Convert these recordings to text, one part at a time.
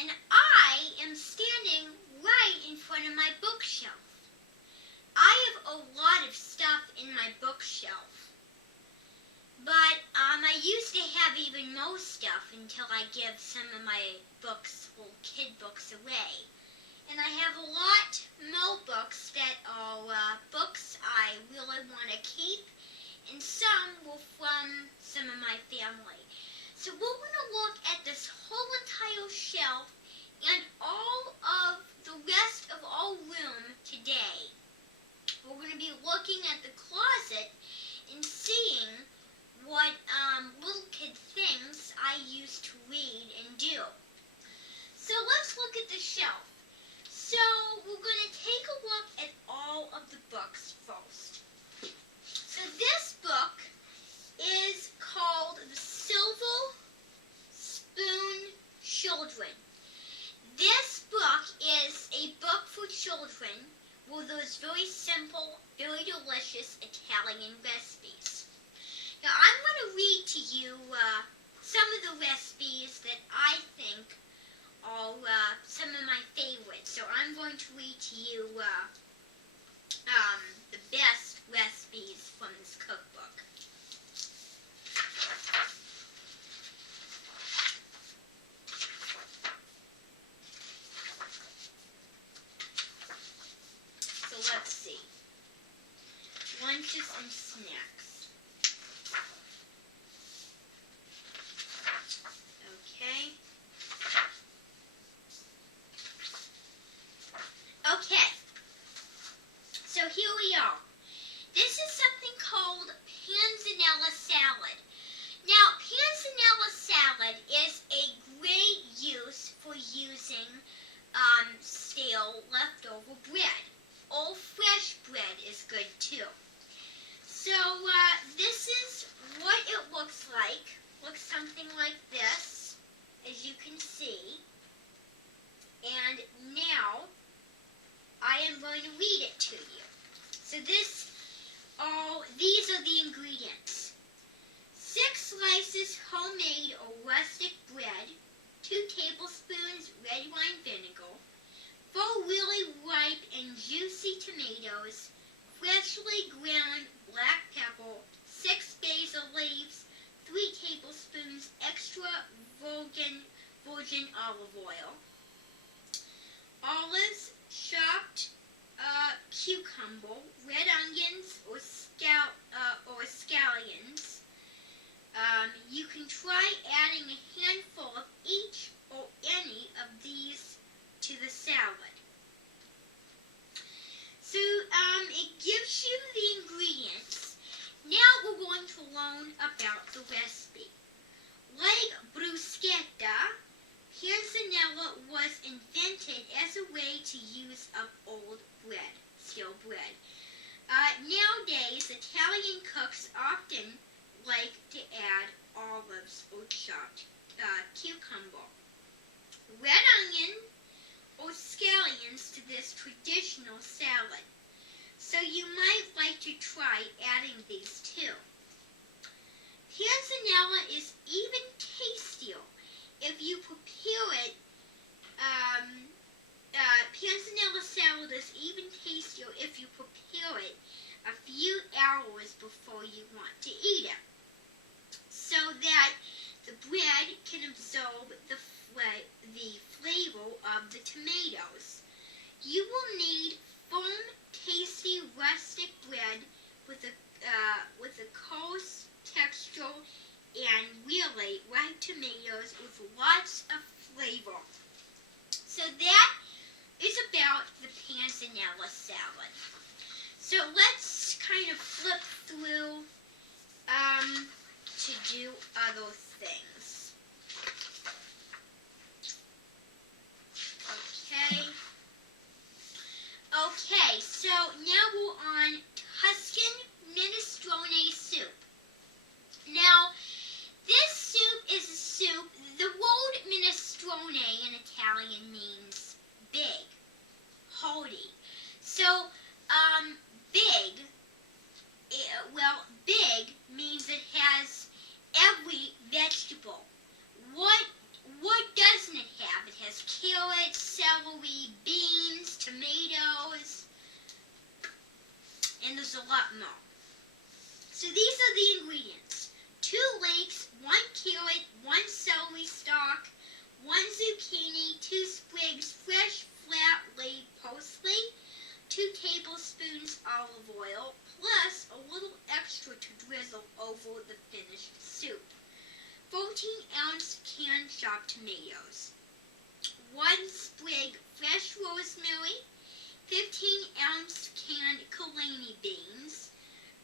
and I am standing right in front of my bookshelf. I have a lot of stuff in my bookshelf, but I used to have even more stuff until I give some of my books, little kid books, away. And I have a lot more books that are books I really want to keep, and some were from some of my family. So we're going to look at this whole entire shelf and all of the rest of our room today. We're going to be looking at the closet and seeing what little kid things I used to read and do. So let's look at the shelf. So we're going to take a look at all of the books first. So this book is called The Silver Spoon Children. This book is a book for children with those very simple, very delicious Italian recipes. Now I'm going to read to you some of the recipes that I think are some of my favorites. So I'm going to read to you the best recipes from this cookbook. So let's see. Lunches and snacks. Okay. Okay, so here we are. This is something called panzanella salad. Now, panzanella salad is a great use for using stale leftover bread. Or fresh bread is good too. So this is what it looks like. Looks something like this, as you can see. And now I am going to read it to you. So these are the ingredients. 6 slices homemade or rustic bread, 2 tablespoons red wine vinegar, 4 really ripe and juicy tomatoes, freshly ground black pepper, 6 basil leaves, 3 tablespoons extra virgin olive oil, olives, chopped cucumber, red onions, or scallions. You can try adding a handful of each or any of these to the salad. So it gives you the ingredients. Now we're going to learn about the recipe. Like bruschetta, panzanella was invented as a way to use up old bread, stale bread. Nowadays, Italian cooks often like to add olives or chopped cucumber, red onion, or scallions to this traditional salad. So you might like to try adding these too. Panzanella is even tastier if you prepare it. Panzanella salad is even tastier if you prepare it a few hours before you want to eat it, so that the bread can absorb the flavor of the tomatoes. You will need firm, tasty, rustic bread with a coarse texture and really ripe tomatoes with lots of flavor. So that is about the panzanella salad. So let's kind of flip through to do other things. Okay, so now we're on Tuscan minestrone soup. Now, this soup is a soup. The word minestrone in Italian means big, hearty. So, big, big means it has every vegetable. What doesn't it have? It has lot more. So these are the ingredients. 2 leeks, 1 carrot, 1 celery stalk, 1 zucchini, 2 sprigs fresh flat laid parsley, 2 tablespoons olive oil, plus a little extra to drizzle over the finished soup. 14-ounce canned chopped tomatoes, 1 sprig fresh rosemary, 15-ounce canned Kalani beans,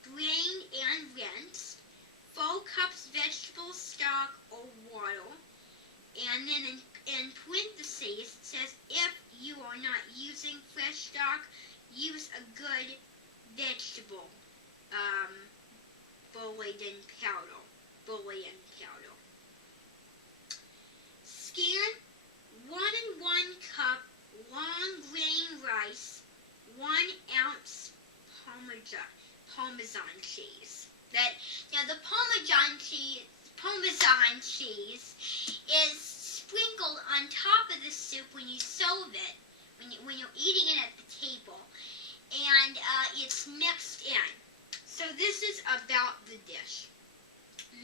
drained and rinsed, 4 cups vegetable stock or water, and then in parentheses it says if you are not using fresh stock, use a good vegetable bouillon powder. Scan 1 cup long grain rice, 1 ounce Parmesan cheese. Now the Parmesan cheese is sprinkled on top of the soup when you serve it, when you're eating it at the table, and it's mixed in. So this is about the dish.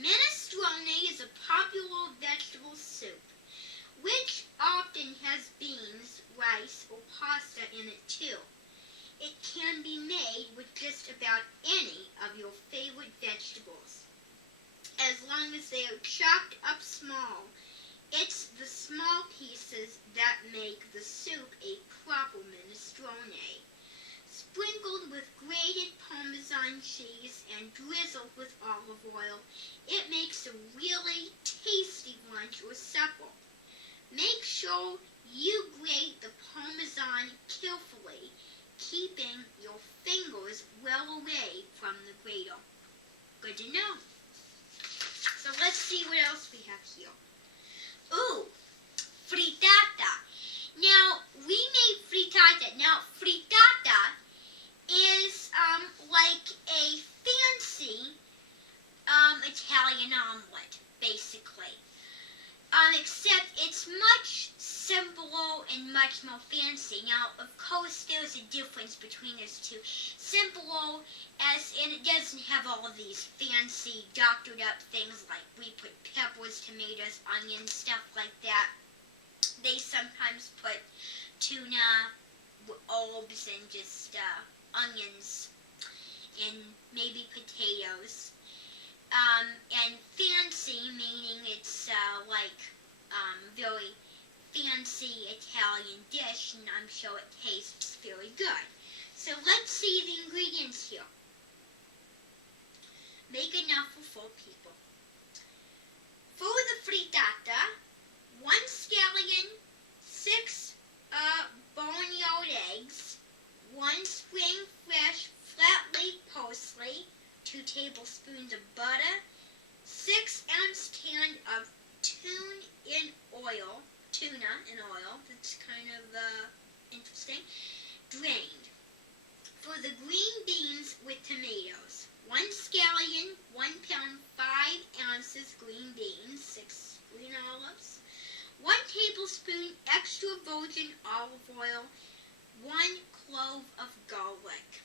Minestrone is a popular vegetable soup, which often has beans, rice, or pasta in it too. It can be made with just about any of your favorite vegetables, as long as they are chopped up small. It's the small pieces that make the soup a proper minestrone. Sprinkled with grated Parmesan cheese and drizzled with olive oil, it makes a really tasty lunch or supper. Make sure you grate the Parmesan carefully, keeping your fingers well away from the grater. Good to know. So let's see what else we have here. Ooh, frittata. Now, we made frittata. Now, frittata is like a fancy Italian omelet, basically. Except it's much simpler and much more fancy. Now, of course, there's a difference between those two. Simpler, as in it doesn't have all of these fancy, doctored up things like we put peppers, tomatoes, onions, stuff like that. They sometimes put tuna, herbs, and just onions, and maybe potatoes. And fancy, meaning it's very fancy Italian dish, and I'm sure it tastes very good. So let's see the ingredients here. Make enough for 4 people. For the frittata, 1 scallion, 6 barnyard eggs, 1 spring fresh flat leaf parsley, 2 tablespoons of butter, 6-ounce can of tuna in oil. That's kind of interesting. Drained. For the green beans with tomatoes, 1 scallion, 1 pound, 5 ounces green beans, 6 green olives, 1 tablespoon extra virgin olive oil, 1 clove of garlic.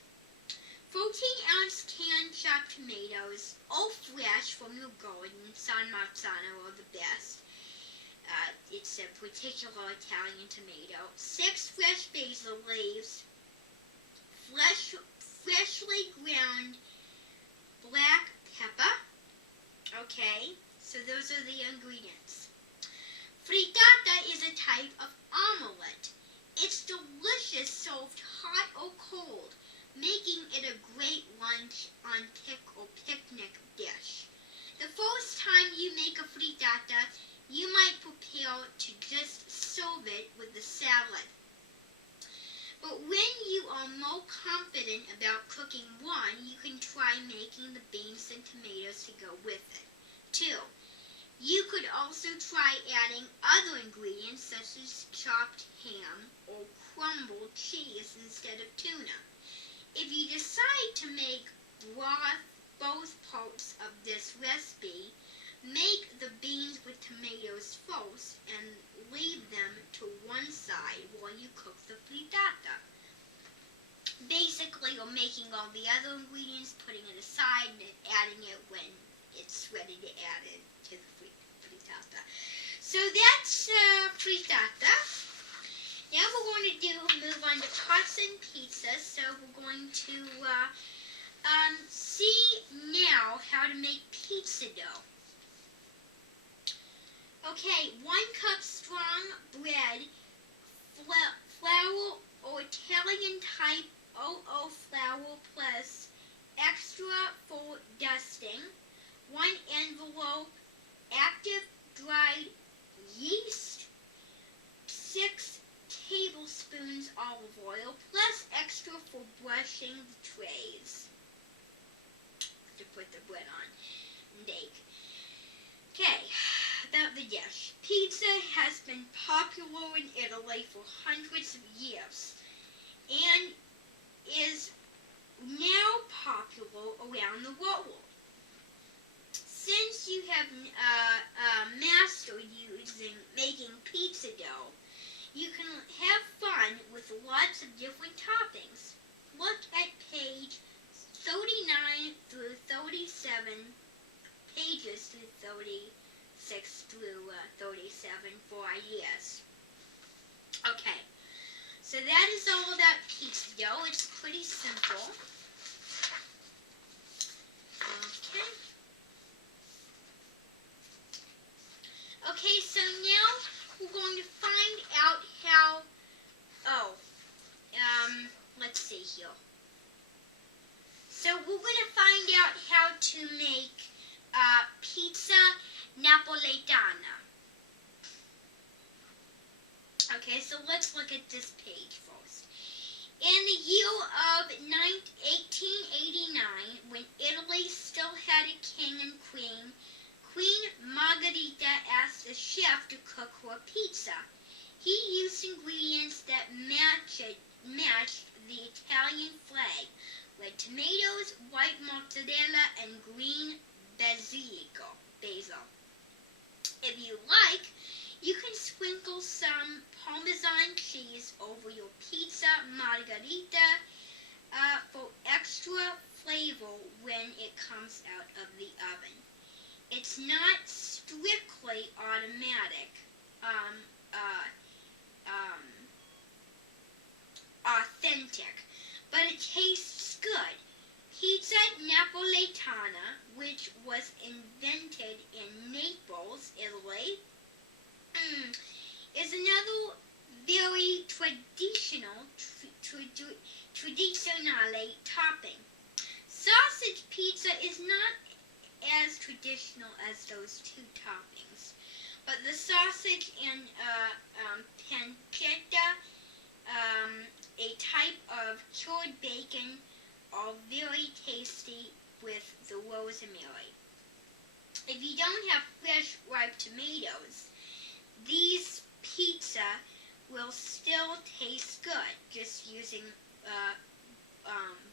14-ounce canned chopped tomatoes, all fresh from your garden. San Marzano are the best. It's a particular Italian tomato. 6 fresh basil leaves, freshly ground black pepper. Okay, so those are the ingredients. Frittata is a type of omelet. It's delicious served hot or cold, making it a great lunch on picnic dish. The first time you make a frittata, you might prepare to just serve it with the salad. But when you are more confident about cooking one, you can try making the beans and tomatoes to go with it. 2. You could also try adding other ingredients such as chopped ham or crumbled cheese instead of tuna. If you decide to make both parts of this recipe, make the beans with tomatoes first and leave them to one side while you cook the frittata. Basic basically you're making all the other ingredients, putting it aside, and adding it when it's ready to add it to the frittata. So that's frittata. Now we're going to move on to pasta and pizza. So we're going to see now how to make pizza dough. Okay, 1 cup strong bread, flour or Italian type 00 flour plus extra for dusting, 1 envelope active dried yeast, 6 tablespoons olive oil plus extra for brushing the trays to put the bread on and bake. Okay, about the dish. Pizza has been popular in Italy for hundreds of years and is now popular around the world. Since you have mastered making pizza dough, you can have fun with lots of different toppings. Look at page 39 through 37, pages through 36 through 37 for ideas. Okay, so that is all about pizza dough. It's pretty simple. Okay. Okay, so now we're going to find out how, let's see here. So we're going to find out how to make pizza napoletana. Okay, so let's look at this page first. In the year of 1889, when Italy still had a king and queen, Queen Margherita asked the chef to cook her pizza. He used ingredients that matched the Italian flag, red tomatoes, white mozzarella, and green basil. If you like, you can sprinkle some Parmesan cheese over your pizza margherita for extra flavor when it comes out of the oven. It's not strictly automatic, authentic, but it tastes good. Pizza napoletana, which was invented in Naples, Italy, is another very traditionale topping. Sausage pizza is not as traditional as those two toppings, but the sausage and pancetta, a type of cured bacon, are very tasty with the rosemary. If you don't have fresh ripe tomatoes, these pizza will still taste good just using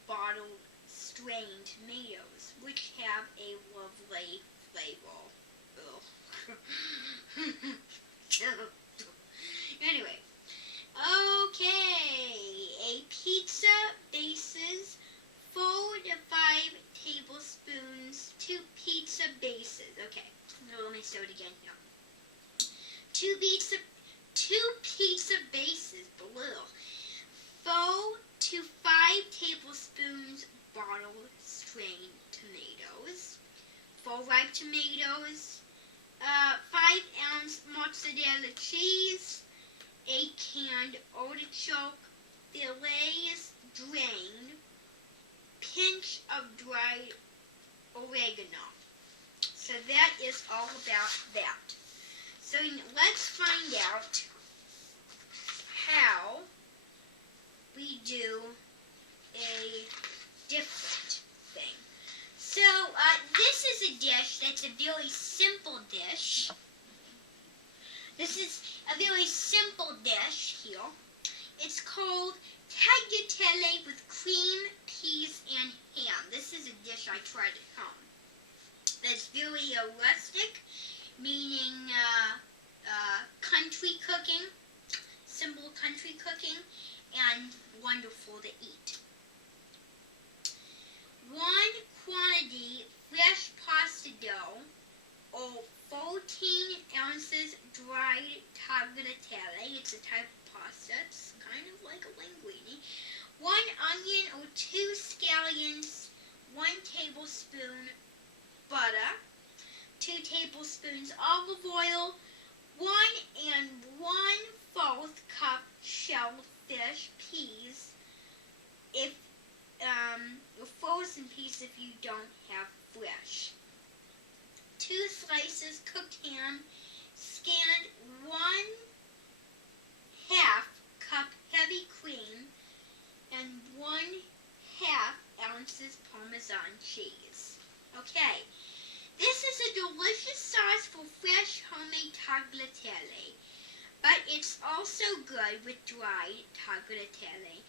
bottled strained tomatoes, which have a lovely flavor. Anyway, okay, a pizza bases 4 to 5 tablespoons, 2 pizza bases. Okay, let me start again here. 2 pizza bases below. 4 to 5 tablespoons bottled strained tomatoes, 4 ripe tomatoes, 5-ounce mozzarella cheese, a canned artichoke, fillets drained, pinch of dried oregano. So that is all about that. So let's find out how we do a different thing. So this is a dish that's a very simple dish. This is a very simple dish here. It's called tagliatelle with cream, peas, and ham. This is a dish I tried at home. That's very rustic, meaning country cooking, simple country cooking, and wonderful to eat. dried tagliatelle. It's a type of pasta. It's kind of like a linguine. 1 onion or 2 scallions, 1 tablespoon butter, 2 tablespoons olive oil, 1 1/4 cup shellfish peas, if frozen peas if you don't have fresh. 2 slices cooked ham, scanned 1/2 cup heavy cream, and 1/2 ounces Parmesan cheese. Okay, this is a delicious sauce for fresh homemade tagliatelle, but it's also good with dried tagliatelle.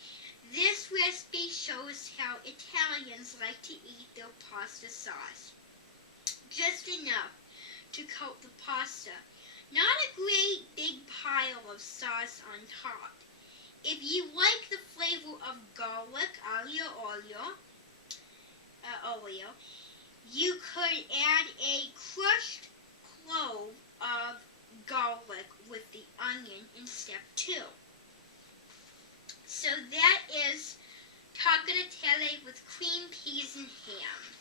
This recipe shows how Italians like to eat their pasta sauce. Just enough to coat the pasta, not a great big pile of sauce on top. If you like the flavor of garlic, olio, you could add a crushed clove of garlic with the onion in step 2. So that is tagliatelle with cream, peas, and ham.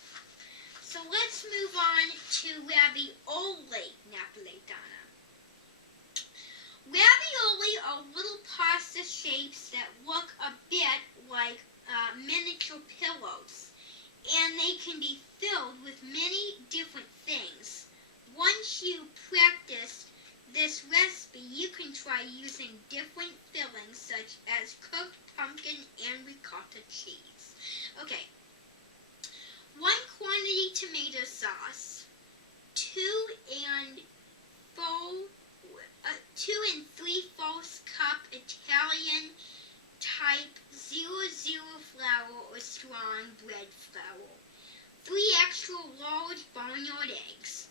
So let's move on to ravioli napoletana. Ravioli are little pasta shapes that look a bit like miniature pillows, and they can be filled with many different things. Once you practice this recipe, you can try using different fillings such as cooked pumpkin and ricotta cheese. Okay, 1 quantity tomato sauce, 2 3/4 cup Italian type 00 flour or strong bread flour, 3 extra large barnyard eggs.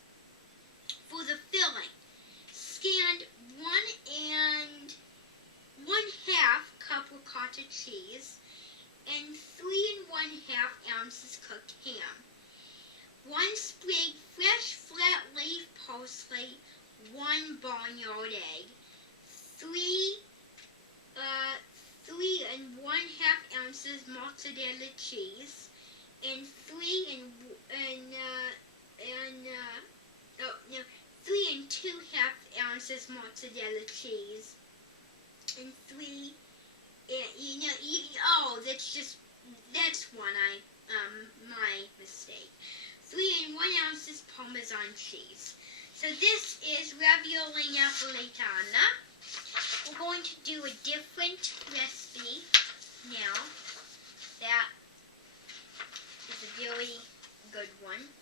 For the filling, scanned 1 1/2 cup ricotta cheese, and 3 1/2 ounces cooked ham. 1 sprig fresh flat leaf parsley, 1 barnyard egg, 3 1/2 ounces mozzarella cheese, and 3 2/2 ounces mozzarella cheese, and 3. That's my mistake. 3 1 ounces Parmesan cheese. So this is ravioli napoletana. We're going to do a different recipe now. That is a very good one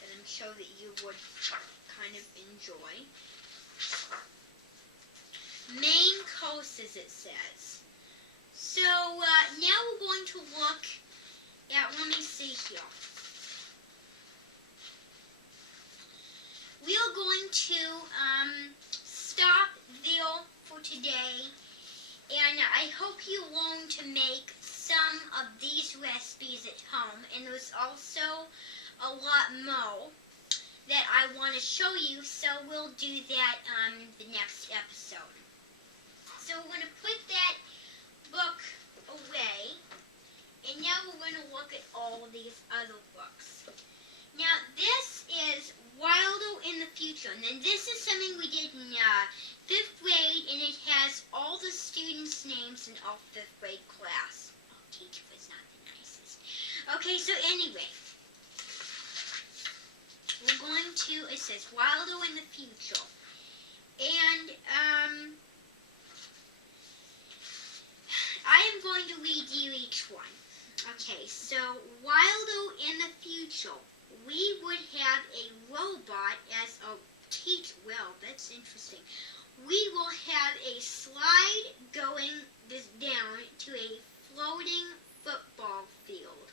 that I'm sure that you would kind of enjoy. Main courses, it says. So now we're going to look at, let me see here. We are going to stop there for today, and I hope you learn to make some of these recipes at home, and there's also a lot more that I want to show you, so we'll do that on the next episode. So we're going to put that book away, and now we're going to look at all these other books. Now this is Wilder in the Future, and then this is something we did in 5th grade, and it has all the students' names in our 5th grade class. Oh, teacher was not the nicest. Okay, so anyway, we're going to, it says Wilder in the Future, and I am going to read you each one. Okay, so Wilder in the Future, we would have a robot as a teacher. Well, that's interesting. We will have a slide going down to a floating football field.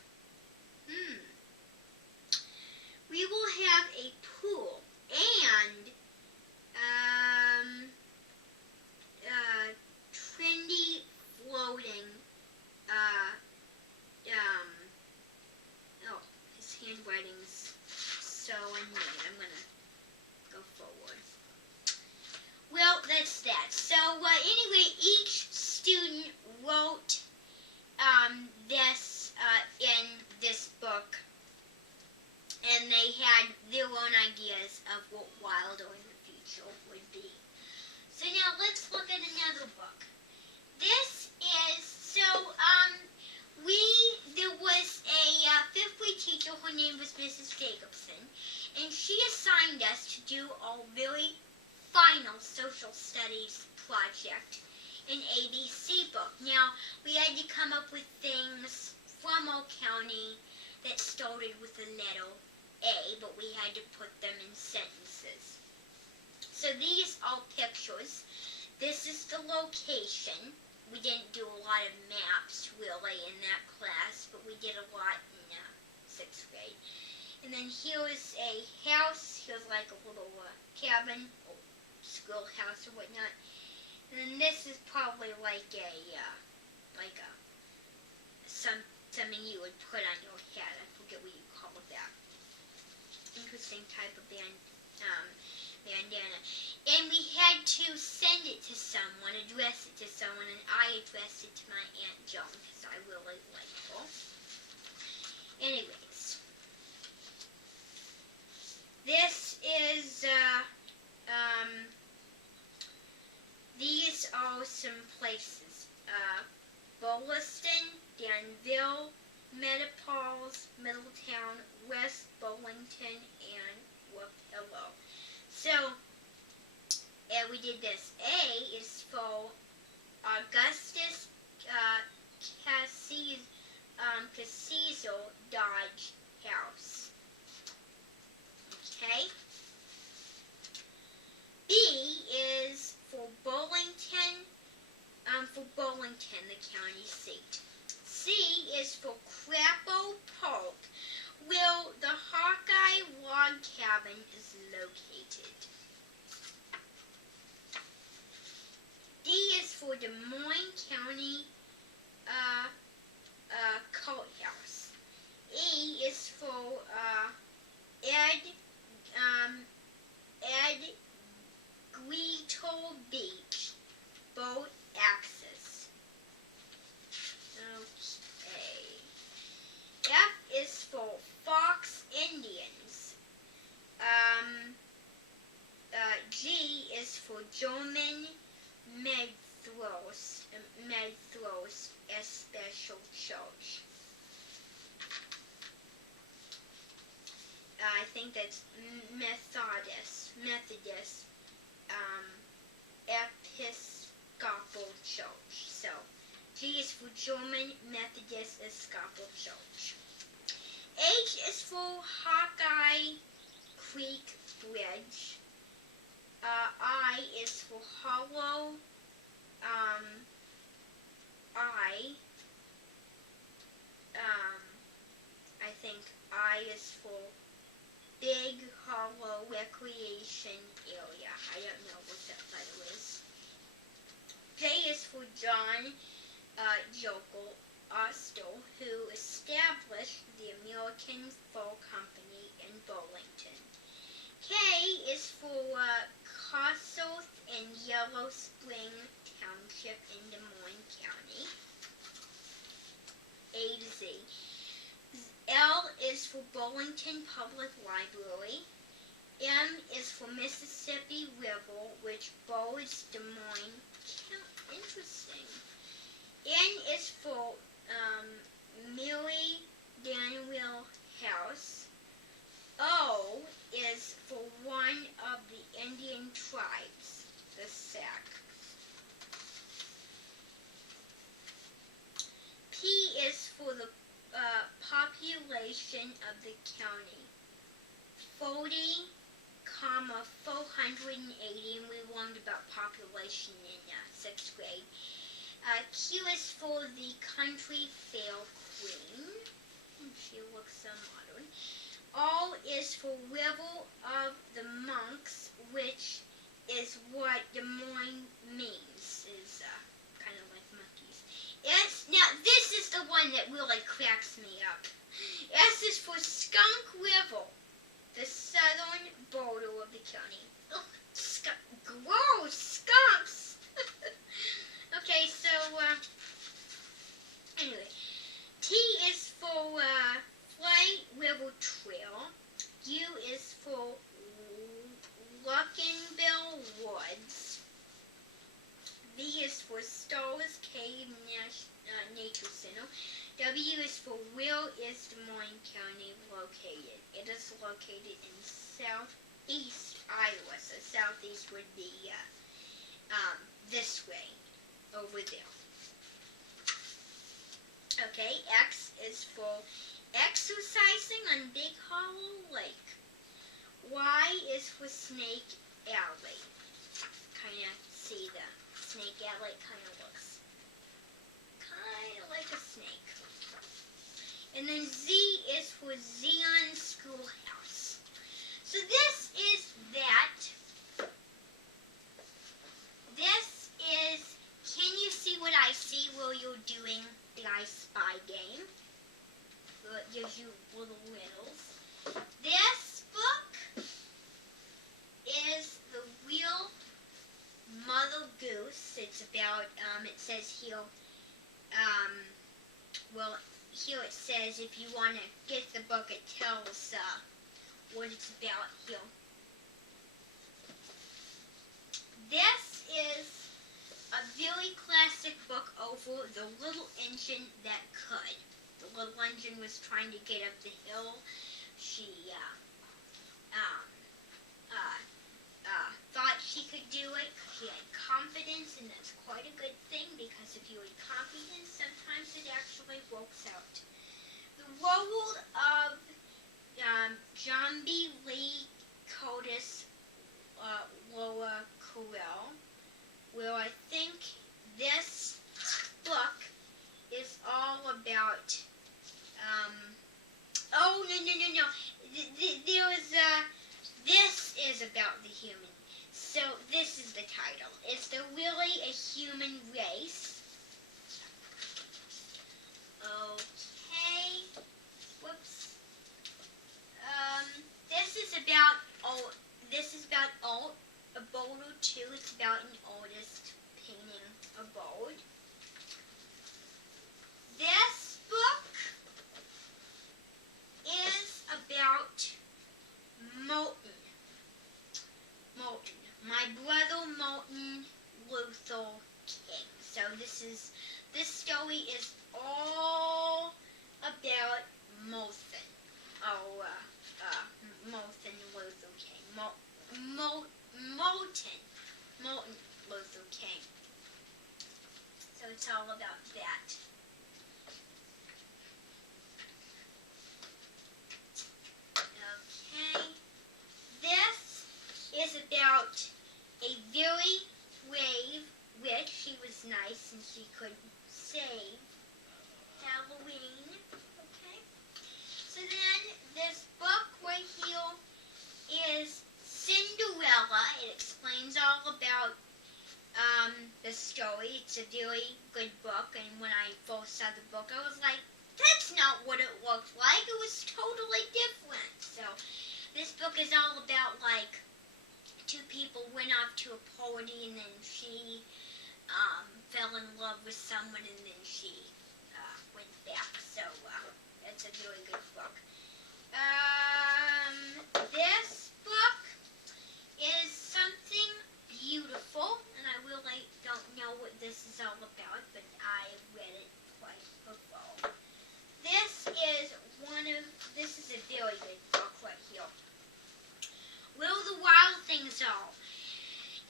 We will have a pool and trendy floating oh, his handwriting's so annoying. I'm gonna social studies project in ABC book. Now, we had to come up with things from Old County that started with the letter A, but we had to put them in sentences. So these are pictures. This is the location. We didn't do a lot of maps really in that class, but we did a lot in 6th grade. And then here is a house. Here's like a little cabin, or schoolhouse or whatnot. And then this is probably like something you would put on your head. I forget what you call that. Interesting type of bandana. And we had to send it to someone, address it to someone, and I addressed it to my Aunt Joan because I really like her. Anyways, this is, these are some places. Burleson, Danville, Metropolis, Middletown, West Burlington, and Wapello. So, we did this. A is for Augustus Cecil Dodge House. Okay. B is for Burlington, the county seat. C is for Crapo Park, where the Hawkeye log cabin is located. D is for Des Moines County Courthouse. E is for Edgewater Beach, boat access. Okay. F is for Fox Indians. G is for German Methodist Special Church. I think that's Methodist Episcopal Church. So, G is for German Methodist Episcopal Church. H is for Hawkeye Creek Bridge. I is for Hollow. I think I is for Big Hollow Recreation Area. I don't know what that title is. J is for John Jokel Oster, who established the American Fur Company in Burlington. K is for Kossuth and Yellow Spring Township in Des Moines County. A to Z. L is for Burlington Public Library. M is for Mississippi River, which bords Des Moines County. Interesting. N is for Mary Danville House. O is for one of the Indian tribes, the Sac. P is for the population of the county, 40, 480, and we learned about population in 6th grade. Q is for the country fair queen. She looks so modern. R is for River of the Monks, which is what Des Moines means, is kind of like monkeys. S, now this is the one that really cracks me up. S is for Skunk River, the southern border of the county. Ugh, gross, skunks! Okay, so, anyway. T is for Flight River Trail. U is for Luckinville Woods. V is for Stars Cave Nature Center. W is for where is Des Moines County located. It is located in southeast Iowa, so southeast would be this way, over there. Okay, X is for exercising on Big Hollow Lake. Y is for Snake Alley. Kind of see the Snake Alley kind of looks like a snake. And then Z is for Zion Schoolhouse. So this is that. This is, can you see what I see while you're doing the I Spy game? Well, it gives you little riddles. This book is The Real Mother Goose. It's about, it says here, well, here it says if you want to get the book, it tells what it's about here. This is a very classic book over the little engine that could. The little engine was trying to get up the hill. She thought she could do it. She had confidence, and that's quite a good thing, because if you had confidence, sometimes it actually works out. The world of John B. Lee Curtis, Laura Carrell, where I think this book is all about, oh, no. This is about the human. So this is the title. Is there really a human race? Okay. Whoops. This is about a boat or two. It's about an artist painting a boat. This book is about Martin. My brother Martin Luther King. So this story is all about Martin. Martin Luther King. Martin Luther King. So it's all about that. Okay. This is about a very brave witch. She was nice and she could save Halloween. Okay. So then this book right here is Cinderella. It explains all about the story. It's a very good book, and when I first saw the book, I was like, that's not what it looked like. It was totally different. So this book is all about, like, two people went off to a party, and then she fell in love with someone, and then she went back. So it's a really good book. This book is something beautiful, and I really don't know what this is all about, but I read it quite before. This is a very good book right here. Where the Wild Things Are.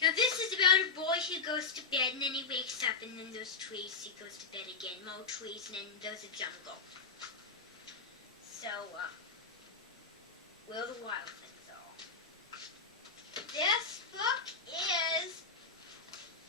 Now this is about a boy who goes to bed, and then he wakes up, and then there's trees, he goes to bed again, more trees, and then there's a jungle. So, Where the Wild